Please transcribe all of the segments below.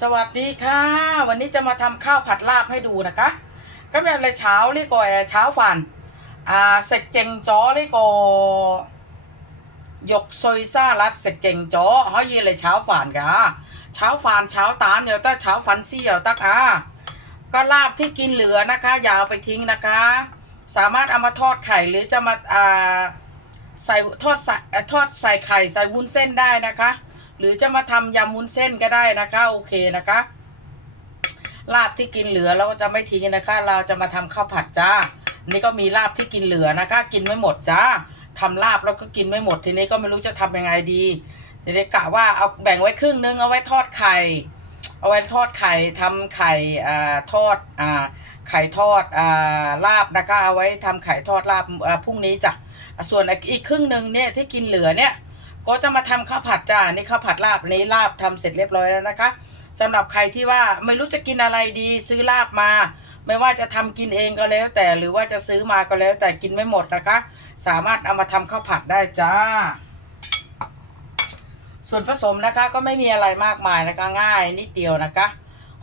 สวัสดีค่ะ วันนี้จะมาทำข้าวผัดลาบให้ดูนะคะก็แบบเลยเช้าเลยก่อนเช้าฝันอ่าเสกเจงจ้อเลยก็ยกซอยซ่ารัดเสกเจงจ้อเขาเย็นเลยเช้าฝันกะเช้าฝันเช้าตานเดี๋ยวตั้งเช้าฝันซี่เดี๋ยวตั้งอ่าก็ลาบที่กินเหลือนะคะ อย่าเอาไปทิ้งนะคะ สามารถเอามาทอดไข่หรือจะมาอ่าใส่ทอดใส่ทอดใส่ไข่ใส่วุ้นเส้นได้นะคะ หรือจะมาทำยำวุ้นเส้นก็ได้นะคะโอเคนะคะลาบที่กินเหลือเราก็จะไม่ทิ้งนะคะ เราจะมาทำข้าวผัดจ้า นี่ก็มีลาบที่กินเหลือนะคะ กินไม่หมดจ้าทำลาบแล้วก็กินไม่หมดทีนี้ก็ไม่รู้จะทำยังไงดีทีนี้กะว่าเอาแบ่งไว้ครึ่งนึงเอาไว้ทอดไข่ เอาไว้ทอดไข่ทำไข่อ่าทอดอ่าไข่ทอดอ่าลาบนะคะ เอาไว้ทำไข่ทอดลาบอ่าพรุ่งนี้จ้ะส่วนอีกครึ่งหนึ่งเนี่ยที่กินเหลือเนี่ย ก็จะมาทำข้าวผัดจ้านี่ข้าวผัดลาบอันนี้ลาบทำเสร็จเรียบร้อยแล้วนะคะสำหรับใครที่ว่าไม่รู้จะกินอะไรดีซื้อลาบมา ไม่ว่าจะทำกินเองก็แล้ว แต่หรือว่าจะซื้อมาก็แล้ว แต่กินไม่หมดนะคะ สามารถเอามาทำข้าวผัดได้จ้า ส่วนผสมนะคะก็ไม่มีอะไรมากมายนะคะง่ายนิดเดียวนะคะ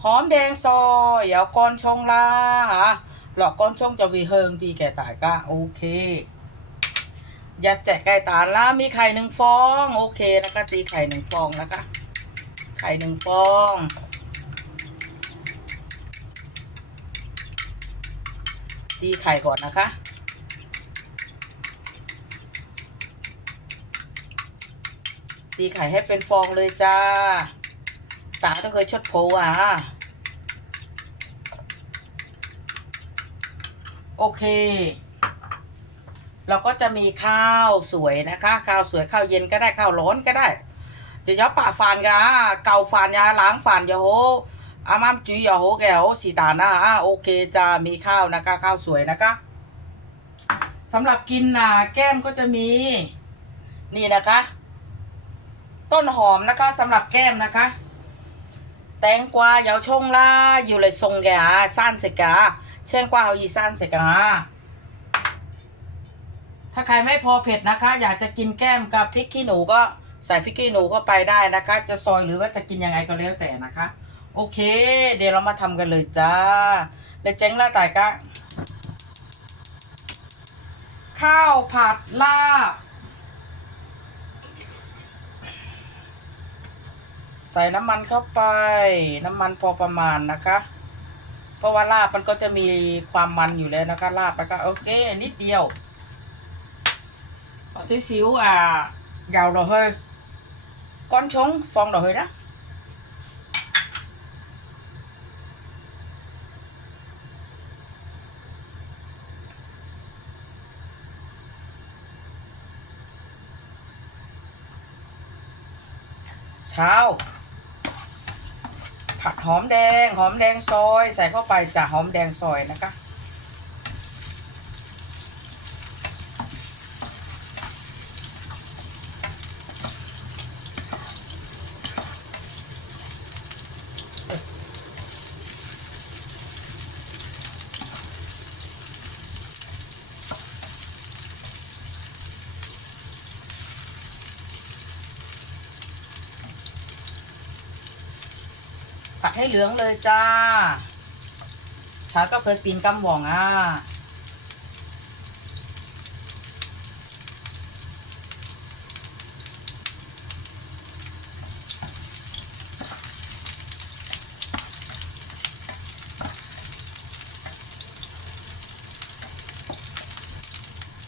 หอมแดงซอยเอาก้อนชงลาฮะหลอกก้อนชงจะวีเฮิงดีแก่ตายก็โอเค ย่าแจกไก่ตาละมีไข่หนึ่งฟอง โอเคนะคะตีไข่หนึ่งฟองนะคะไข่หนึ่งฟอง ตีไข่ก่อนนะคะ ตีไข่ให้เป็นฟองเลยจ้า ตาต้องเคยชดโผอะโอเค เราก็จะมีข้าวสวยนะคะ ข้าวสวยข้าวเย็นก็ได้ข้าวร้อนก็ได้จะยับปะฟานกะเกาฟานยาล้างฟานยาโหอามามจุยยาโหแกวสีตานะฮะโอเคจะมีข้าวนะคะ ข้าวสวยนะคะสำหรับกินนะแก้มก็จะมี นี่นะคะ ต้นหอมนะคะสำหรับแก้มนะคะ แตงกวาเยาชงล่าอยู่เลยทรงแกะสั้นเสกะเช่นกว่าเอาอีสั้นเสกะ ถ้าใครไม่พอเผ็ดนะคะ อยากจะกินแก้มกับพริกขี้หนูก็ใส่พริกขี้หนูเข้าไปได้นะคะ จะซอยหรือว่าจะกินยังไงก็แล้วแต่นะคะ โอเค เดี๋ยวเรามาทำกันเลยจ้าเลยเจ๊งละต่ายกะข้าวผัดลาบ ใส่น้ำมันเข้าไป น้ำมันพอประมาณนะคะ เพราะว่าลาบมันก็จะมีความมันอยู่แล้วนะคะ ลาบนะคะโอเค นิดเดียว Họ xíu xíu à gạo đồ hơi con trống phong đồ hơi đó chào ผักหอมแดง หอมแดงซอย ใส่เข้าไปจากหอมแดงซอยนะคะ ผัดให้เหลืองเลยจ้าชาก็เคยปีนกำหว่องอะ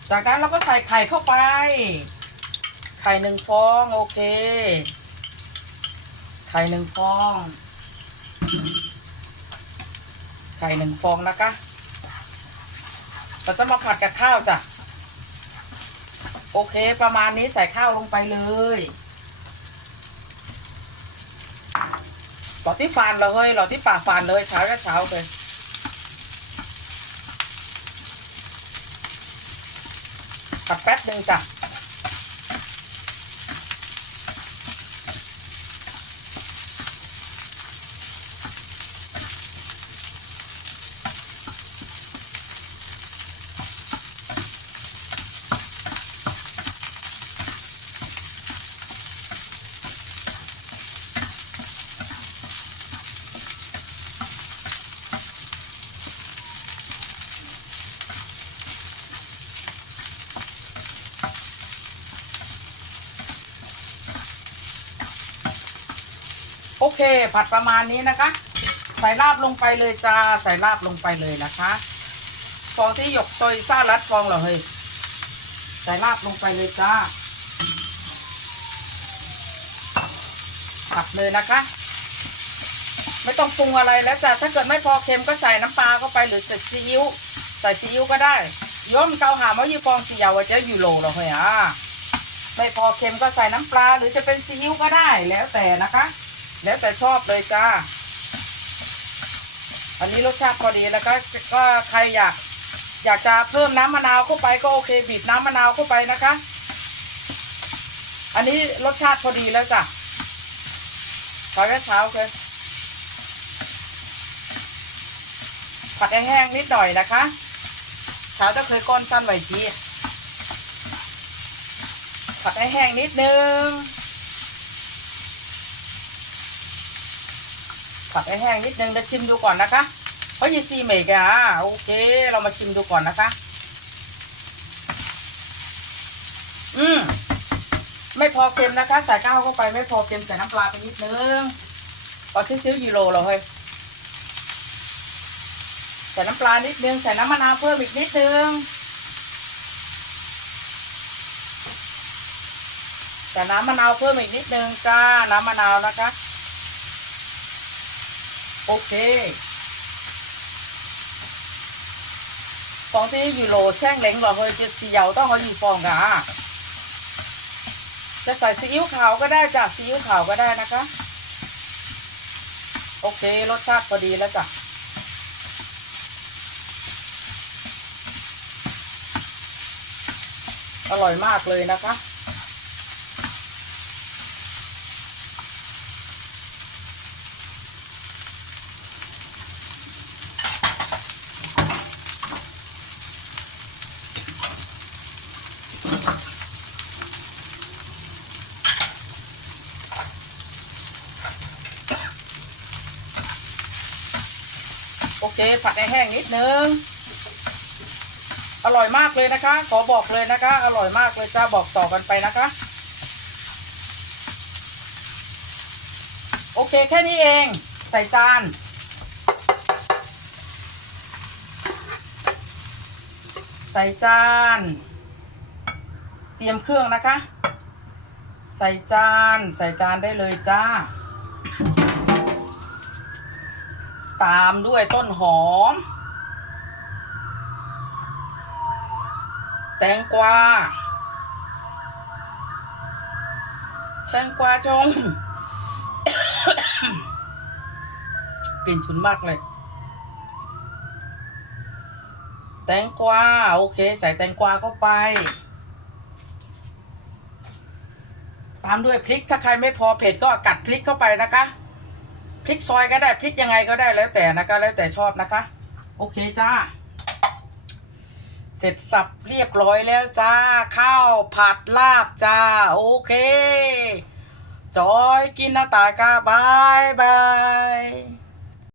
จากนั้นเราก็ใส่ไข่เข้าไป ไข่หนึ่งฟอง โอเค ไข่หนึ่งฟอง ไข่หนึ่งฟองนะคะ เราจะมาผัดกับข้าวจ้ะ โอเค ประมาณนี้ใส่ข้าวลงไปเลยหลอดที่ฟานเลยหลอดที่ปากฟานเลยเช้าก็เช้าเลยผัดแป๊บหนึ่งจ้ะ โอเค ผัดประมาณนี้นะคะ ใส่ลาบลงไปเลยจ้าใส่ลาบลงไปเลยนะคะฟองที่หยกซอยซารัดฟองเหรอเฮ้ยใส่ลาบลงไปเลยจ้าผัดเลยนะคะ ไม่ต้องปรุงอะไรแล้วจ้ะถ้าเกิดไม่พอเค็มก็ใส่น้ำปลาเข้าไปหรือใส่ซีอิ๊วใส่ซีอิ๊วก็ได้ย่อมเกาหามาอยู่ฟองสียาวจะอยู่โลเหรอเฮ้ยอะไม่พอเค็มก็ใส่น้ำปลาหรือจะเป็นซีอิ๊วก็ได้แล้วแต่นะคะ แล้วแต่ชอบเลยจ้า อันนี้รสชาติพอดีแล้วก็ก็ใครอยากอยากจะเพิ่มน้ำมะนาวเข้าไปก็โอเคบีบน้ำมะนาวเข้าไปนะคะ อันนี้รสชาติพอดีแล้วจ้ะขอแค่เช้าเลยผัดแห้งๆนิดหน่อยนะคะเช้าจะเคยก้อนสั้นไว้ทีผัดให้แห้งนิดนึง ผัดให้แห้งนิดนึงเดี๋ยวชิมดูก่อนนะคะเพราะยีซีเมกอะโอเค เรามาชิมดูก่อนนะคะ อืมไม่พอเค็มนะคะ ใส่ข้าวเข้าไปไม่พอเค็มใส่น้ำปลาไปนิดนึงพอซิ้วๆยูโรเราเฮ้ยใส่น้ำปลานิดนึงใส่น้ำมะนาวเพิ่มอีกนิดนึงใส่น้ำมะนาวเพิ่มอีกนิดนึงจ้าน้ำมะนาวนะคะ โอเคฟองที่ยูโรแช่งเหลงหรอเฮ้ยจะสีเยาต้องเอาอยู่ฟองกะจะใส่ซีอิ๊วขาวก็ได้จ้ะซีอิ๊วขาวก็ได้นะคะ โอเครสชาติพอดีแล้วจ้ะอร่อยมากเลยนะคะ โอเค ผัดให้แห้งนิดนึง อร่อยมากเลยนะคะ ขอบอกเลยนะคะ อร่อยมากเลยจ้าบอกต่อกันไปนะคะ โอเคแค่นี้เอง ใส่จานใส่จาน เตรียมเครื่องนะคะ ใส่จาน ใส่จานได้เลยจ้า ตามด้วยต้นหอม แตงกวาแตงกวาจงกลิ่นฉุนมากเลย แตงกวาโอเค ใส่แตงกวาเข้าไป ตามด้วยพริกถ้าใครไม่พอเผ็ดก็กัดพริกเข้าไปนะคะ พริกซอยก็ได้พริกยังไงก็ได้แล้วแต่นะคะ แล้วแต่ชอบนะคะ โอเคจ้า เสร็จสับเรียบร้อยแล้วจ้า ข้าวผัดลาบจ้า โอเค จอยกินหน้าตากาบายบาย